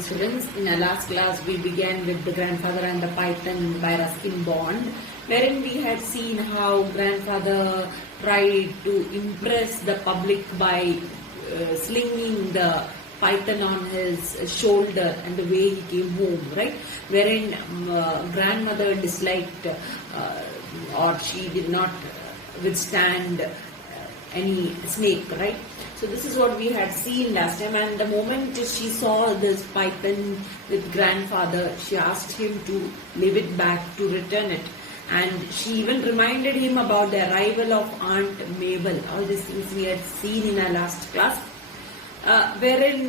morning, students. In our last class, we began with the grandfather and the python by Ruskin Bond, wherein we had seen how grandfather tried to impress the public by slinging the python on his shoulder and the way he came home, right? Wherein grandmother disliked or she did not withstand any snake, right? So this is what we had seen last time, and the moment she saw this python with grandfather, she asked him to leave it back, to return it. And she even reminded him about the arrival of Aunt Mabel. All these things we had seen in our last class. Wherein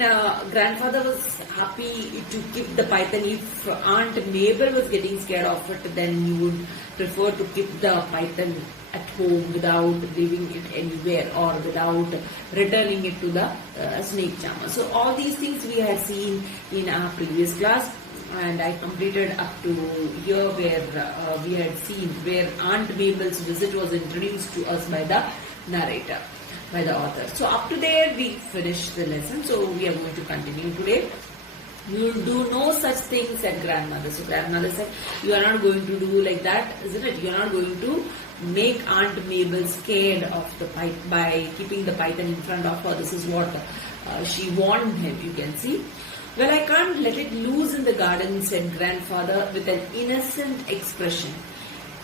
grandfather was happy to keep the python. If Aunt Mabel was getting scared of it, then he would prefer to keep the python at home without leaving it anywhere or without returning it to the snake charmer. So all these things we had seen in our previous class, and I completed up to here where we had seen where Aunt Mabel's visit was introduced to us by the narrator, by the author. So up to there we finished the lesson. So we are going to continue today. You will do no such thing, said grandmother. So grandmother said, you are not going to do like that, isn't it? You are not going to make Aunt Mabel scared of the python by keeping the python in front of her. This is what she warned him, you can see. Well, I can't let it loose in the garden, said grandfather with an innocent expression.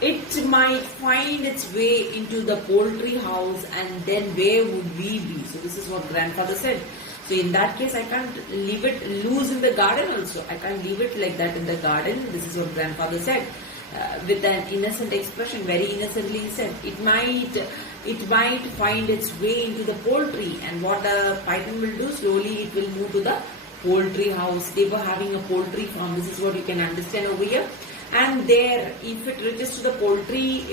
It might find its way into the poultry house, and then where would we be? So this is what grandfather said. So in that case, I can't leave it loose in the garden also. I can't leave it like that in the garden. This is what grandfather said. With an innocent expression, very innocently he said, it might find its way into the poultry, and what a python will do, slowly it will move to the poultry house. They were having a poultry farm. This is what you can understand over here. And there, if it reaches to the poultry,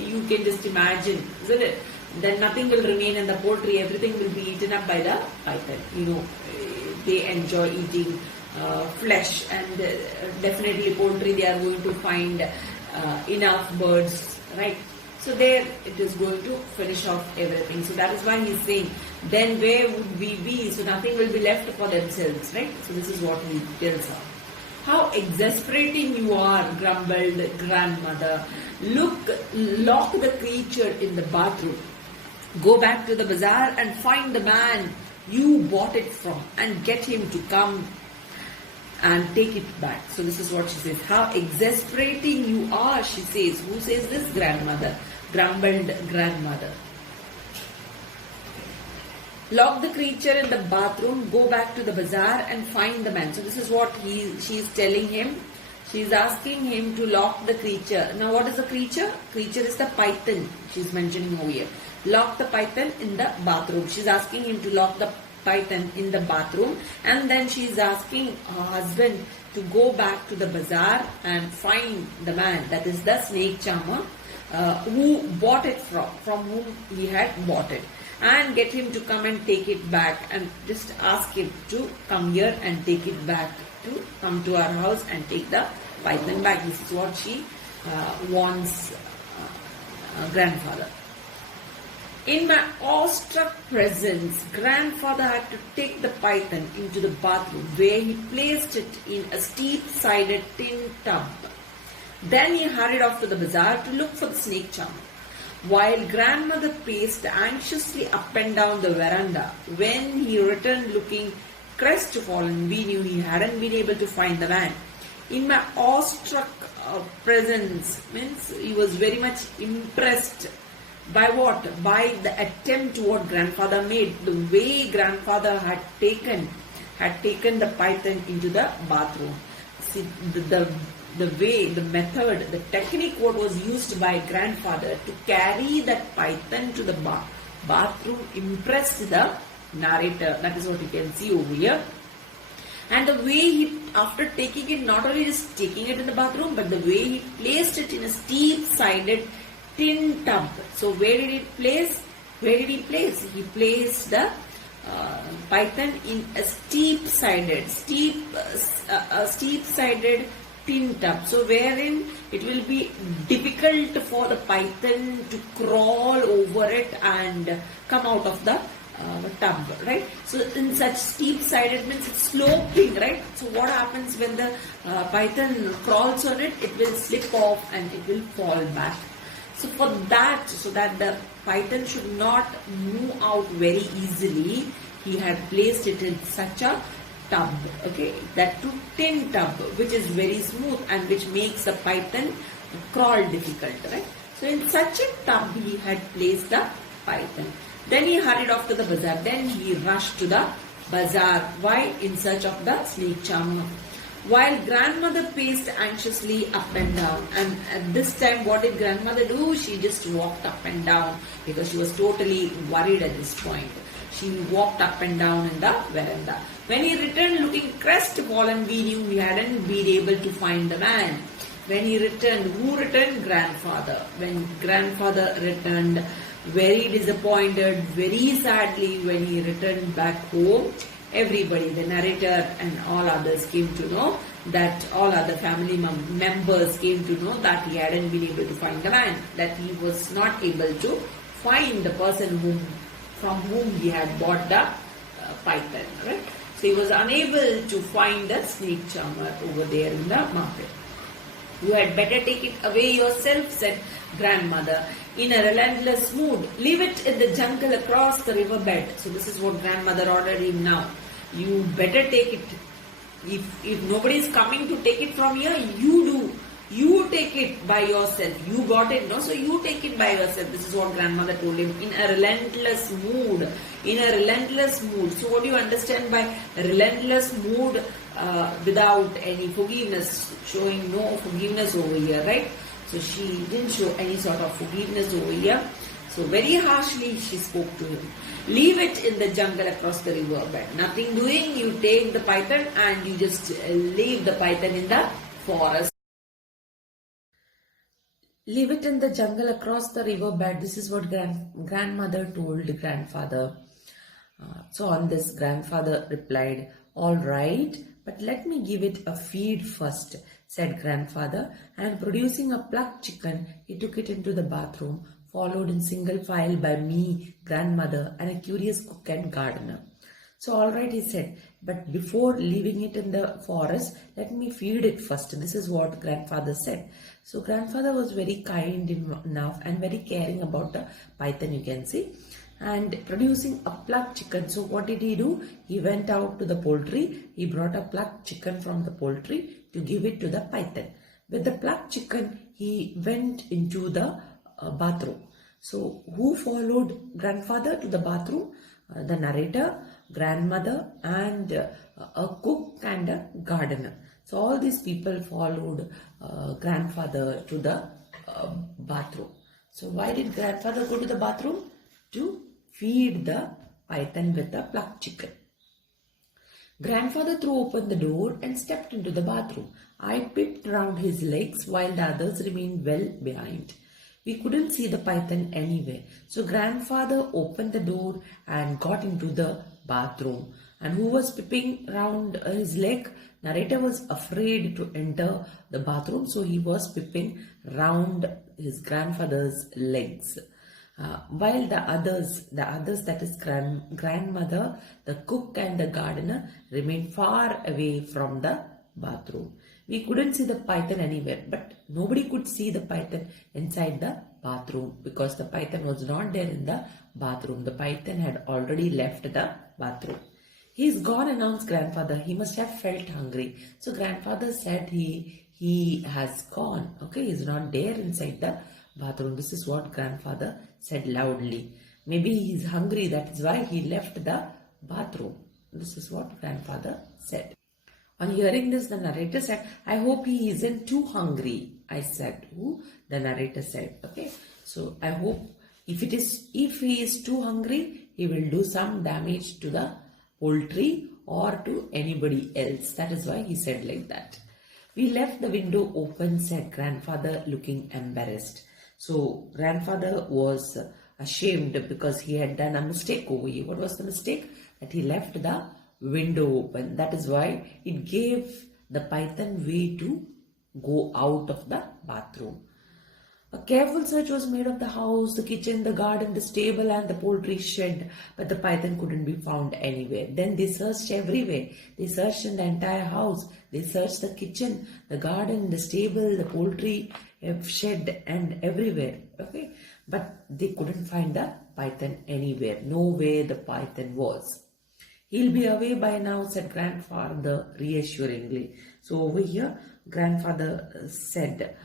you can just imagine, isn't it? Then nothing will remain in the poultry. Everything will be eaten up by the python. You know, they enjoy eating flesh, and definitely poultry, they are going to find enough birds, right? So there it is going to finish off everything. So that is why he is saying, then where would we be? So nothing will be left for themselves, right? So this is what he tells her. How exasperating you are, grumbled grandmother. Lock the creature in the bathroom. Go back to the bazaar and find the man you bought it from and get him to come and take it back. So this is what she says. How exasperating you are, she says. Who says this? Grandmother. Grumbled grandmother. Lock the creature in the bathroom, go back to the bazaar and find the man. So this is what she is telling him. She is asking him to lock the creature. Now what is the creature? Creature is the python. She is mentioning over here. Lock the python in the bathroom. She is asking him to lock the python in the bathroom, and then she is asking her husband to go back to the bazaar and find the man, that is the snake charmer, who bought it from whom he had bought it, and get him to come and take it back, and just ask him to come here and take it back, to come to our house and take the python back. This is what she wants grandfather. In my awestruck presence, grandfather had to take the python into the bathroom, where he placed it in a steep-sided tin tub. Then he hurried off to the bazaar to look for the snake charmer. While grandmother paced anxiously up and down the veranda, when he returned looking crestfallen, we knew he hadn't been able to find the man. In my awestruck presence means he was very much impressed. By what? By the attempt what grandfather made. The way grandfather had taken the python into the bathroom. See, the way, the method, the technique what was used by grandfather to carry that python to the bathroom impressed the narrator. That is what you can see over here. And the way he, after taking it, not only just taking it in the bathroom, but the way he placed it in a steep-sided tin tub. So where did he place? He placed the python in a steep-sided tin tub. So wherein it will be difficult for the python to crawl over it and come out of the tub, right? So in such steep sided means it's sloping, right? So what happens when the python crawls on it? It will slip off and it will fall back. So for that, so that the python should not move out very easily, he had placed it in such a tub, okay, that too tin tub, which is very smooth and which makes the python crawl difficult, right? So in such a tub he had placed the python. Then he hurried off to the bazaar. Then he rushed to the bazaar. Why? In search of the snake charmer. While grandmother paced anxiously up and down. And at this time, what did grandmother do? She just walked up and down because she was totally worried at this point. She walked up and down in the veranda. When he returned looking crestfallen, we knew he hadn't been able to find the man. When he returned, who returned? Grandfather. When grandfather returned, very disappointed, very sadly, when he returned back home, everybody, the narrator and all others came to know that, all other family members came to know that he hadn't been able to find the man, that he was not able to find the person from whom he had bought the python, right? So he was unable to find the snake charmer over there in the market. You had better take it away yourself, said grandmother in a relentless mood. Leave it in the jungle across the riverbed. So this is what grandmother ordered him now. You better take it. If nobody is coming to take it from here, you do. You take it by yourself. You got it, no? So you take it by yourself. This is what grandmother told him in a relentless mood. In a relentless mood. So what do you understand by relentless mood? Without any forgiveness, showing no forgiveness over here, right? So she didn't show any sort of forgiveness over here. So very harshly she spoke to him. Leave it in the jungle across the riverbed. Nothing doing, you take the python and you just leave the python in the forest. Leave it in the jungle across the riverbed. This is what grandmother told grandfather. So on this, grandfather replied, all right, but let me give it a feed first, said grandfather, and producing a plucked chicken, he took it into the bathroom, followed in single file by me, grandmother, and a curious cook and gardener. So all right, he said, but before leaving it in the forest, let me feed it first. This is what grandfather said. So grandfather was very kind enough and very caring about the python, you can see, and producing a plucked chicken. So what did he do? He went out to the poultry. He brought a plucked chicken from the poultry to give it to the python. With the plucked chicken, he went into the bathroom. So who followed grandfather to the bathroom? The narrator, grandmother, and a cook and a gardener. So all these people followed grandfather to the bathroom. So why did grandfather go to the bathroom? To feed the python with the plucked chicken. Grandfather threw open the door and stepped into the bathroom. I peeped round his legs while the others remained well behind. We couldn't see the python anywhere. So grandfather opened the door and got into the bathroom. And who was peeping round his leg? Narrator was afraid to enter the bathroom, so he was peeping round his grandfather's legs. While the others that is grandmother, the cook and the gardener remained far away from the bathroom. We couldn't see the python anywhere, but nobody could see the python inside the bathroom because the python was not there in the bathroom. The python had already left the bathroom. He's gone, announced grandfather. He must have felt hungry. So grandfather said he has gone. Okay, he's not there inside the bathroom. This is what grandfather said loudly. Maybe he's hungry, that is why he left the bathroom. This is what grandfather said. On hearing this, the narrator said, I hope he isn't too hungry. I said, who? The narrator said, okay. So I hope if he is too hungry, he will do some damage to the poultry or to anybody else. That is why he said like that. We left the window open, said grandfather, looking embarrassed. So grandfather was ashamed because he had done a mistake over here. What was the mistake? That he left the window open. That is why it gave the python way to go out of the bathroom. A careful search was made of the house, the kitchen, the garden, the stable, and the poultry shed, but the python couldn't be found anywhere. Then they searched everywhere. They searched in the entire house. They searched the kitchen, the garden, the stable, the poultry shed, and everywhere. Okay, but they couldn't find the python anywhere. Nowhere the python was. He'll be away by now, said grandfather reassuringly. So over here, grandfather said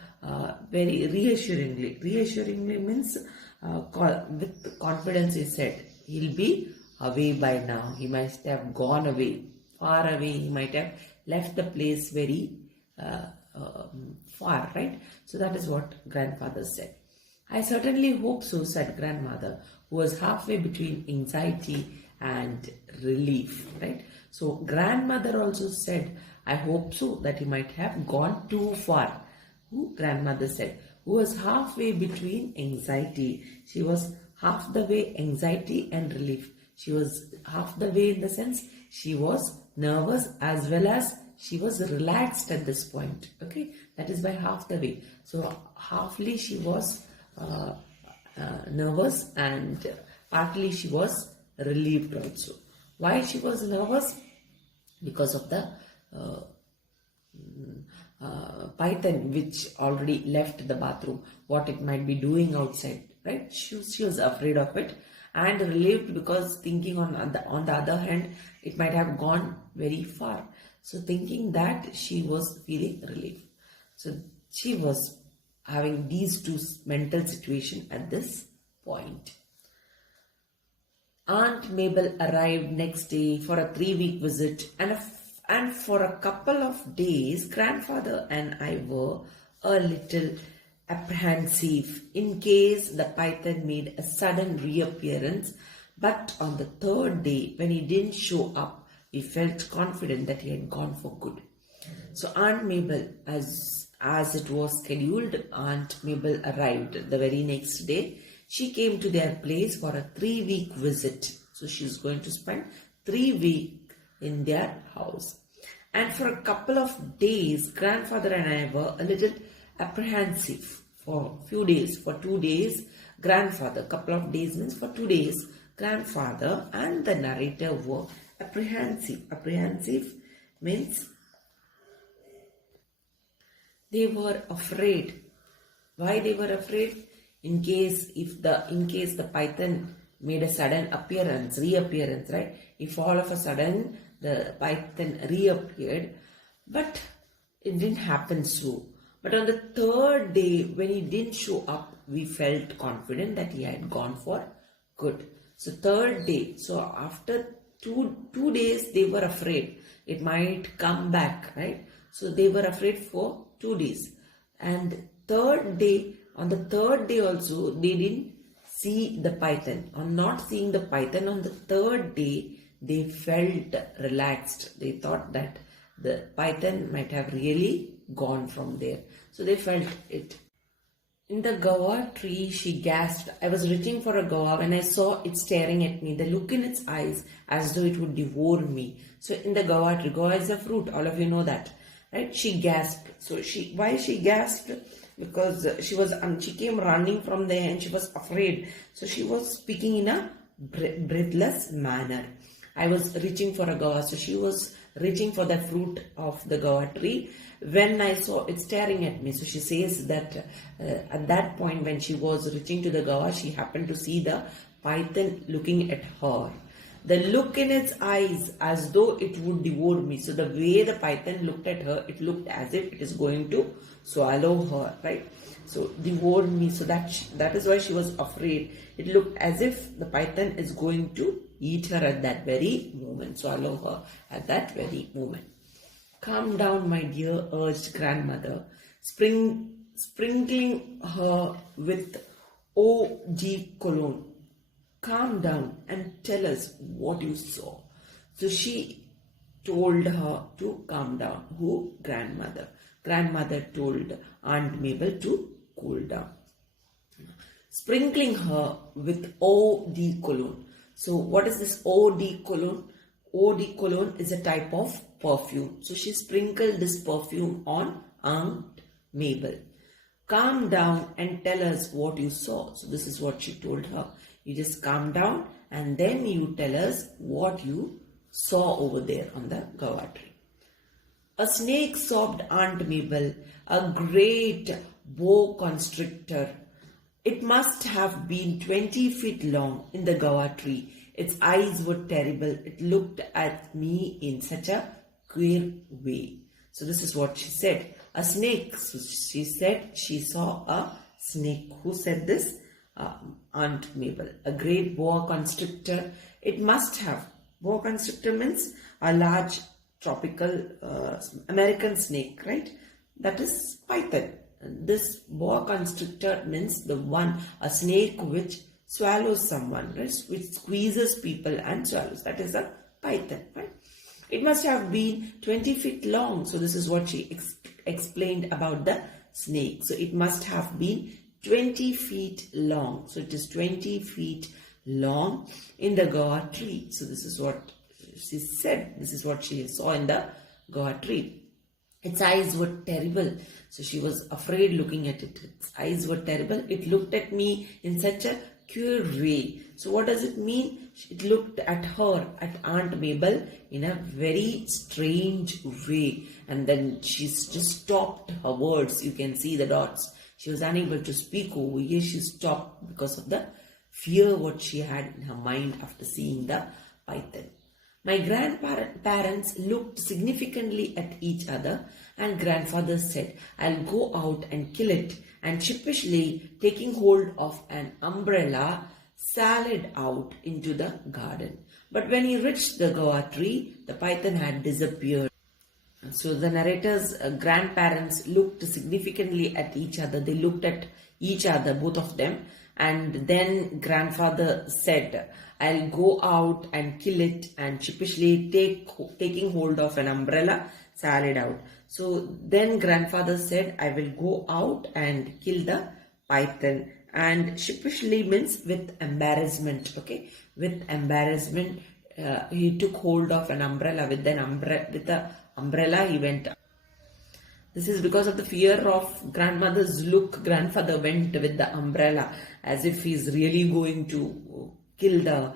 very reassuringly. Reassuringly means with confidence he said, he'll be away by now. He must have gone away, far away. He might have left the place very far, right? So that is what grandfather said. I certainly hope so, said grandmother, who was halfway between anxiety and relief, right? So grandmother also said, I hope so, that he might have gone too far. Who? Grandmother said, who was halfway between anxiety. She was half the way anxiety and relief. She was half the way in the sense she was nervous as well as she was relaxed at this point. Okay, that is by half the way. So halfly she was nervous and partly she was relieved also. Why she was nervous? Because of the python which already left the bathroom, what it might be doing outside, right? She was afraid of it, and relieved because thinking on the other hand it might have gone very far. So thinking that, she was feeling relief. So she was having these two mental situations at this point. Aunt Mabel arrived next day for a 3-week visit, and for a couple of days grandfather and I were a little apprehensive in case the python made a sudden reappearance. But on the 3rd day, when he didn't show up, we felt confident that he had gone for good. So Aunt Mabel, as it was scheduled, Aunt Mabel arrived the very next day. She came to their place for a 3-week visit. So she's going to spend 3 weeks in their house. And for a couple of days, grandfather and I were a little apprehensive for a few days. For 2 days, grandfather, couple of days means for 2 days, grandfather and the narrator were apprehensive. Apprehensive means they were afraid. Why they were afraid? In case the python made a sudden reappearance, right? If all of a sudden the python reappeared, but it didn't happen so. But on the 3rd day, when he didn't show up, we felt confident that he had gone for good. So 3rd day, so after two days, they were afraid it might come back, right? So they were afraid for 2 days. And 3rd day, on the 3rd day also, they didn't see the python. On not seeing the python on the 3rd day, they felt relaxed. They thought that the python might have really gone from there. So they felt it. In the guava tree, she gasped. I was reaching for a guava when I saw it staring at me, the look in its eyes as though it would devour me. So in the guava tree, guava is a fruit, all of you know that, right? She gasped. So why she gasped? Because she came running from there and she was afraid. So she was speaking in a breathless manner. I was reaching for a guava. So she was reaching for the fruit of the guava tree when I saw it staring at me. So she says that at that point when she was reaching to the guava, she happened to see the python looking at her. The look in its eyes as though it would devour me. So the way the python looked at her, it looked as if it is going to swallow her, right? So devoured me. So that is why she was afraid. It looked as if the python is going to eat her at that very moment, swallow her at that very moment. Calm down, my dear, urged grandmother, sprinkling her with eau de cologne. Calm down and tell us what you saw. So she told her to calm down. Who? Grandmother. Grandmother told Aunt Mabel to cool down. Sprinkling her with eau de cologne. So what is this eau de cologne? Eau de cologne is a type of perfume. So she sprinkled this perfume on Aunt Mabel. calm down and tell us what you saw. So this is what she told her. You just calm down and then you tell us what you saw over there on the guava tree. A snake, sobbed Aunt Mabel, a great boa constrictor. It must have been 20 feet long in the guava tree. Its eyes were terrible. It looked at me in such a queer way. So this is what she said. A snake. So she said she saw a snake. Who said this? Aunt Mabel. A great boa constrictor. It must have. Boa constrictor means a large tropical American snake, right? That is python. This boa constrictor means a snake which swallows someone, right? Which squeezes people and swallows. That is a python, right? It must have been 20 feet long. So this is what she explained about the snake. So it must have been 20 feet long. So it is 20 feet long in the guava tree. So this is what she said. This is what she saw in the guava tree. Its eyes were terrible. So she was afraid looking at it. Its eyes were terrible. It looked at me in such a queer way. So what does it mean? It looked at her, at Aunt Mabel, in a very strange way. And then she just stopped her words. You can see the dots. She was unable to speak over here. She stopped because of the fear what she had in her mind after seeing the python. My grandparents looked significantly at each other, and grandfather said, I'll go out and kill it, and sheepishly taking hold of an umbrella, sallied out into the garden. But when he reached the guava tree, the python had disappeared. So the narrator's grandparents looked significantly at each other. They looked at each other, both of them. And then grandfather said, I'll go out and kill it, and sheepishly taking hold of an umbrella, sallied out. So then grandfather said, I will go out and kill the python. And sheepishly means with embarrassment, okay? With embarrassment, he took hold of an umbrella. With the umbrella, he went. This is because of the fear of grandmother's look. Grandfather went with the umbrella as if he's really going to kill the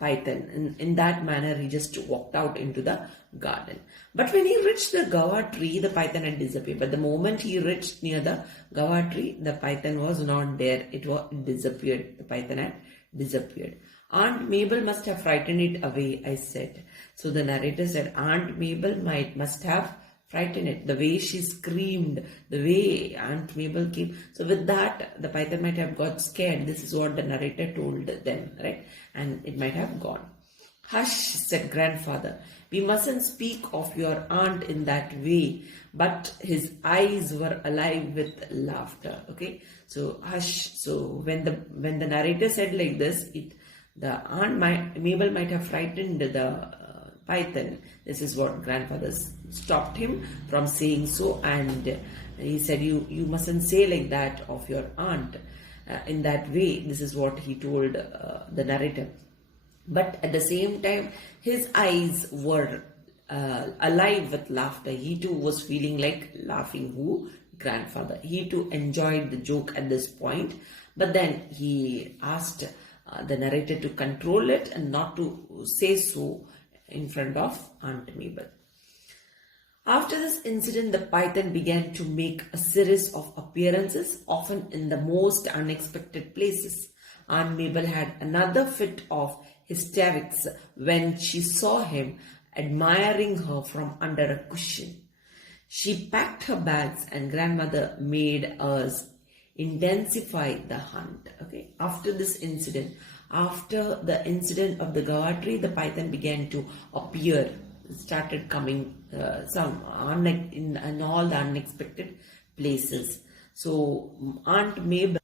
python. In that manner, he just walked out into the garden. But when he reached the guava tree, the python had disappeared. But the moment he reached near the guava tree, the python was not there. It disappeared. The python had disappeared. Aunt Mabel must have frightened it away, I said. So the narrator said, Aunt Mabel must have frightened it. The way she screamed, the way Aunt Mabel came. So with that, the python might have got scared. This is what the narrator told them, right? And it might have gone. Hush, said grandfather. We mustn't speak of your aunt in that way. But his eyes were alive with laughter. Okay. So hush. So when the narrator said like this, the Aunt Mabel might have frightened the python. This is what grandfather stopped him from saying so, and he said, you mustn't say like that of your aunt in that way. This is what he told the narrator. But at the same time, his eyes were alive with laughter. He too was feeling like laughing. Who? Grandfather. He too enjoyed the joke at this point, but then he asked the narrator to control it and not to say so in front of Aunt Mabel. After this incident, the python began to make a series of appearances, often in the most unexpected places. Aunt Mabel had another fit of hysterics when she saw him admiring her from under a cushion. She packed her bags, and grandmother made us intensify the hunt. Okay, after this incident, after the incident of the guava tree, the python began to appear, started coming in all the unexpected places. So Aunt Mabel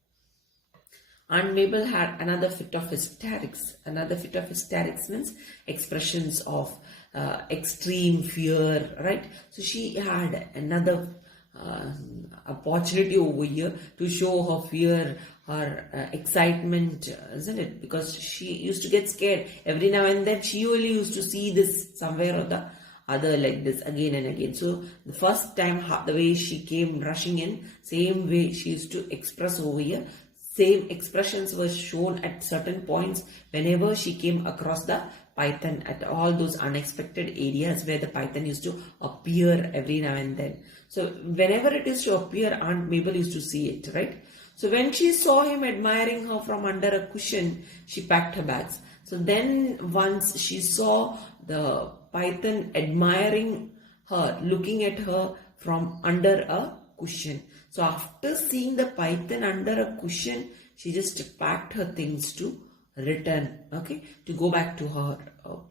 had another fit of hysterics. Another fit of hysterics means expressions of extreme fear, right? So she had another opportunity over here to show her fear, her excitement, isn't it? Because she used to get scared every now and then. She only used to see this somewhere or the other like this again and again. So the first time, the way she came rushing in, same way she used to express over here. Same expressions were shown at certain points whenever she came across the python, at all those unexpected areas where the python used to appear every now and then. So whenever it used to appear, Aunt Mabel used to see it, right? So when she saw him admiring her from under a cushion, she packed her bags. So then once she saw the python admiring her, looking at her from under a cushion. So after seeing the python under a cushion, she just packed her things to return, okay, to go back to her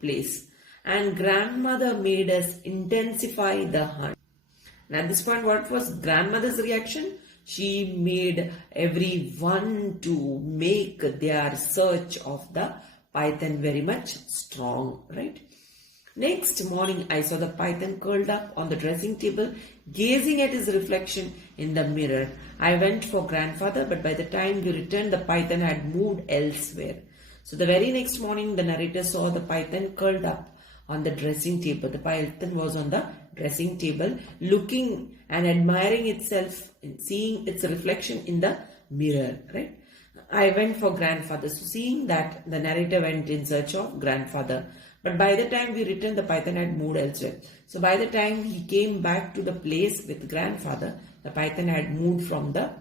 place. And grandmother made us intensify the hunt. And at this point, what was grandmother's reaction? She made everyone to make their search of the python very much strong, right? Next morning, I saw the python curled up on the dressing table, gazing at his reflection in the mirror. I went for grandfather, but by the time we returned, the python had moved elsewhere. So the very next morning, the narrator saw the python curled up on the dressing table. The python was on the dressing table, looking and admiring itself, seeing its reflection in the mirror, right? I went for grandfather. So seeing that, the narrator went in search of grandfather. But by the time we returned, the python had moved elsewhere. So by the time he came back to the place with grandfather, the python had moved from the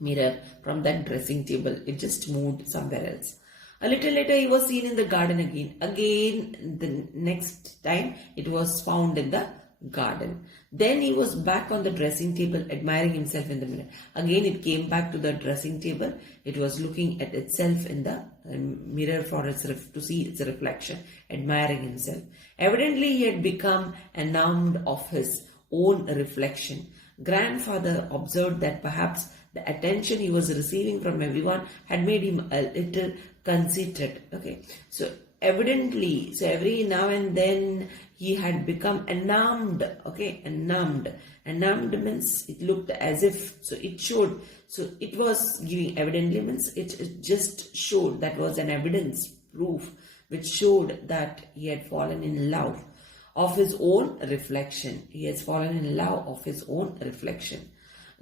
mirror, from that dressing table. It just moved somewhere else. A little later, he was seen in the garden again. Again, the next time, it was found in the garden. Then he was back on the dressing table, admiring himself in the mirror. Again, it came back to the dressing table. It was looking at itself in the mirror for its to see its reflection, admiring himself. Evidently, he had become enamored of his own reflection. Grandfather observed that perhaps the attention he was receiving from everyone had made him a little conceited. Okay, so evidently, so every now and then he had become enamored. Okay, enamored. Enamored means it looked as if, so it showed, so it was giving evidently means it just showed, that was an evidence, proof, which showed that he had fallen in love of his own reflection. He has fallen in love of his own reflection.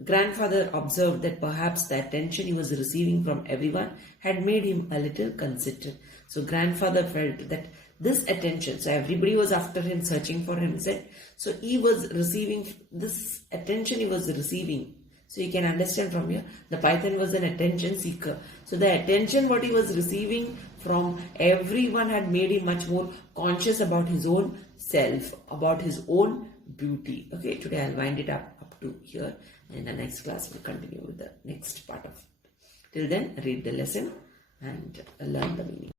Grandfather observed that perhaps the attention he was receiving from everyone had made him a little conceited. So grandfather felt that this attention, so everybody was after him, searching for him, said, so he was receiving this attention he was receiving. So you can understand from here, the python was an attention seeker. So the attention what he was receiving from everyone had made him much more conscious about his own self, about his own beauty. Okay, today I'll wind it up to here. In the next class, we'll continue with the next part of it. Till then, read the lesson and learn the meaning.